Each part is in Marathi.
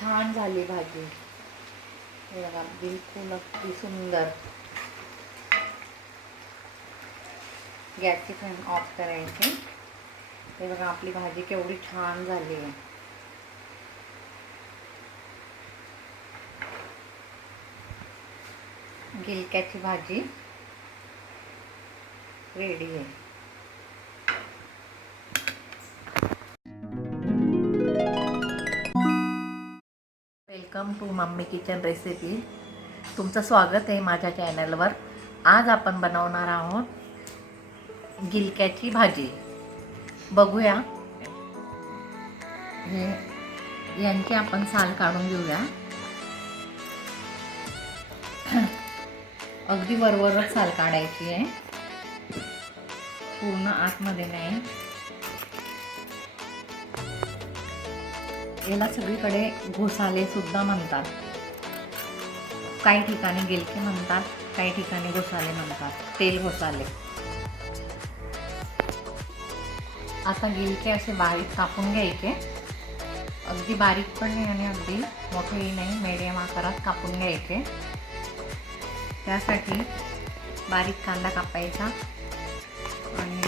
छान झाली भाजी. बघा, बिलकुल अगदी सुंदर. गॅसची फ्लेम ऑफ़ करायची. हे बघा, आपली भाजी केवढी छान झाली आहे. गिलक्याची भाजी रेडी आहे. Welcome to mummy kitchen recipe. तुमचं स्वागत आहे माझ्या चॅनलवर. आज आपण बनवणार आहोत गिलक्याची भाजी. बघूया. हे यांची आपण साल काढून घेऊया. अगदी वरवरच साल काढायची आहे. पूर्ण आतमध्ये नाही. याला सगळीकडे घोसाले सुद्धा म्हणतात. काही ठिकाणी गिलके म्हणतात काही ठिकाणी घोसाले म्हणतात. तेल घोसाले. आता गिलके असे बारीक कापून घ्यायचे. अगदी बारीक पण नाही आणि अगदी मोठेही नाही मीडियम आकारात कापून घ्यायचे. त्यासाठी बारीक कांदा कापायचा. आणि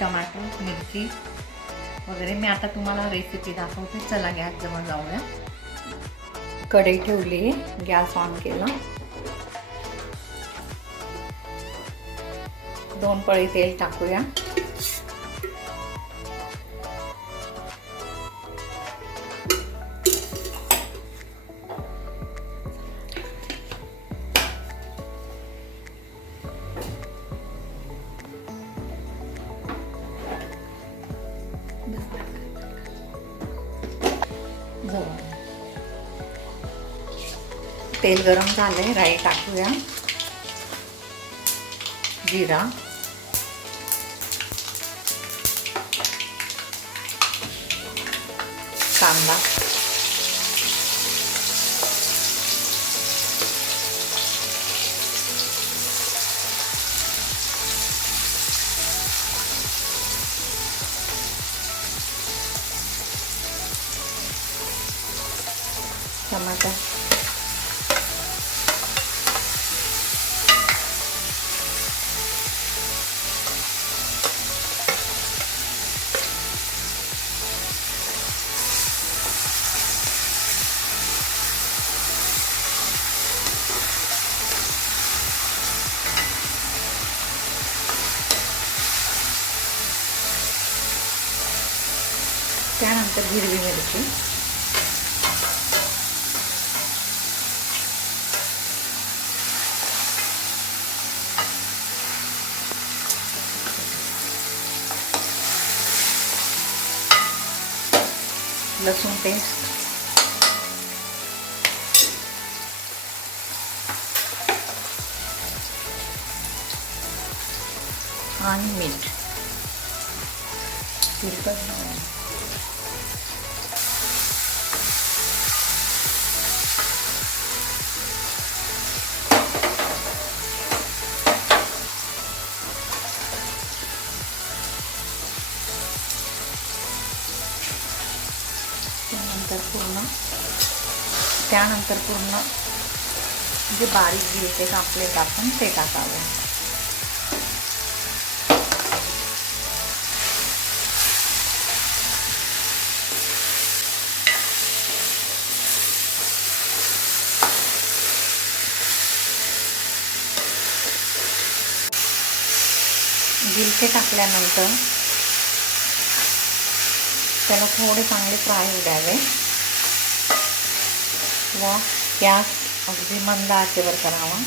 टमाटर मिरची वगैरे. मी आता तुम्हाला रेसिपी दाखवते. चला गॅस जवळ जाऊया. कढई ठेवली. गॅस ऑन केला. दोन पळी तेल टाकूया. तेल गरम झालंय राई टाकूया. जिरा. कांदा. त्यानंतर हिरवी मिरची. लसूण पेस्ट. आणि मीठ. तिखट त्यानंतर पूर्ण जे बारीक गिलके कापले आपण ते टाकावे. गिलके टाकल्यानंतर त्याला थोडे चांगले फ्राय होऊ द्यावे. व गॅस अगदी मंद आचेवर करावा.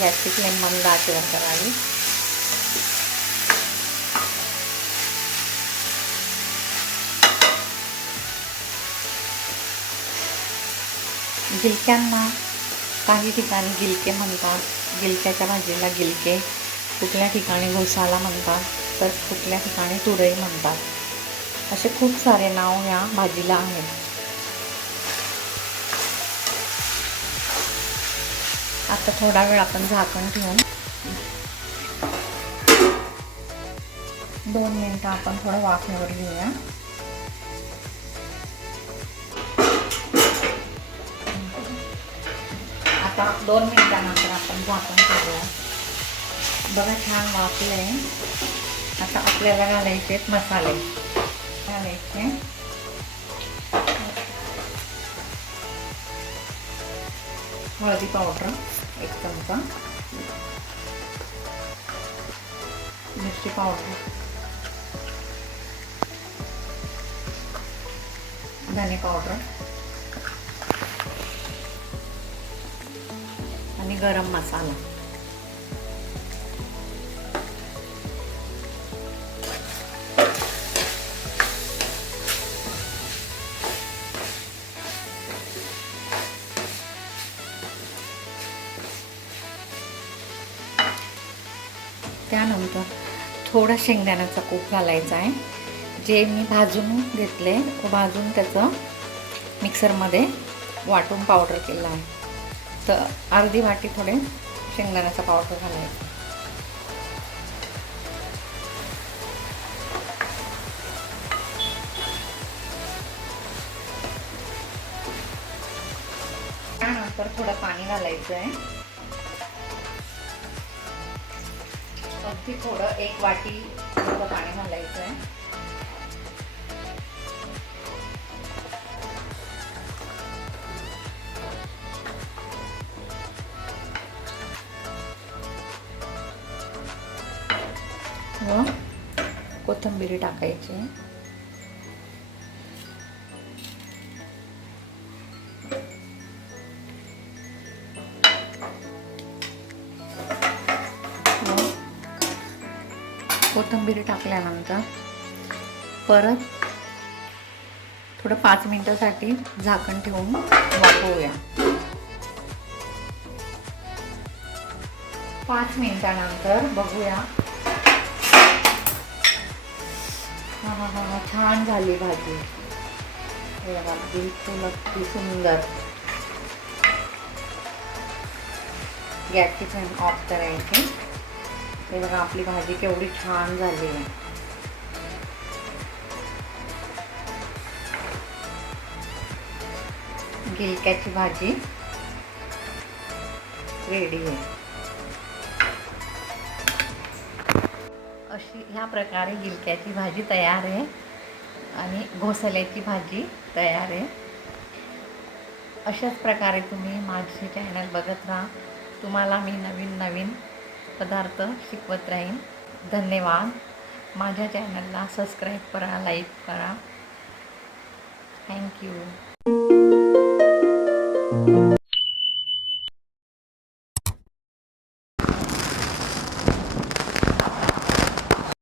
गॅसची फ्लेम मंद आचेवर करावी. गिलक्यांना काही ठिकाणी गिलके म्हणतात. गिलक्याच्या भाजीला गिलके कुठल्या ठिकाणी घोसाला म्हणतात तर कुठल्या ठिकाणी तुरई म्हणतात. असे खूप सारे नाव या भाजीला आहेत. तर थोडा वेळ आपण झाकण ठेवून दोन मिनटं आपण थोडं वाफेवर घेऊया. आता दोन मिनटानंतर आपण झाकण ठेवूया. बघा छान वाफले. आता आपल्याला घालायचे मसाले. घालायचे. हळदी पावडर. एक चमचा. मिरची पावडर. धने पावडर. आणि गरम मसाला. त्यानंतर थोडा शेंगदाण्याचा कूप घालायचा आहे. जे मी भाजून घेतले तो भाजून त्याचं मिक्सरमध्ये वाटून पावडर केलं आहे. तर अर्धी वाटी थोडे शेंगदाण्याचा पावडर घालायचा. त्यानंतर थोडं पाणी घालायचं आहे. अगदी थोडं एक वाटी थोडं पाणी घालायचं आहे व कोथिंबीर टाकायची. कोथिंबीर टाकल्यानंतर परत थोडं पाच मिनटासाठी झाकण ठेवून वाफवूया. पाच मिनिटानंतर बघूया. हा हा हा छान झाली भाजी. बिलकुल अगदी सुंदर. गॅसची फ्लेम ऑफ करायची. हे बघा आपली भाजी केवढी छान झाली आहे. गिलक्याची भाजी रेडी आहे. अशी ह्या प्रकारे गिलक्याची भाजी तयार आहे आणि घोसल्याची भाजी तयार आहे. अशाच प्रकारे तुम्ही माझे चॅनल बघत राहा. तुम्हाला मी नवीन नवीन पदार्थ शिकवत राहीन. धन्यवाद. माझ्या चॅनलला सबस्क्राईब करा लाईक करा. थँक्यू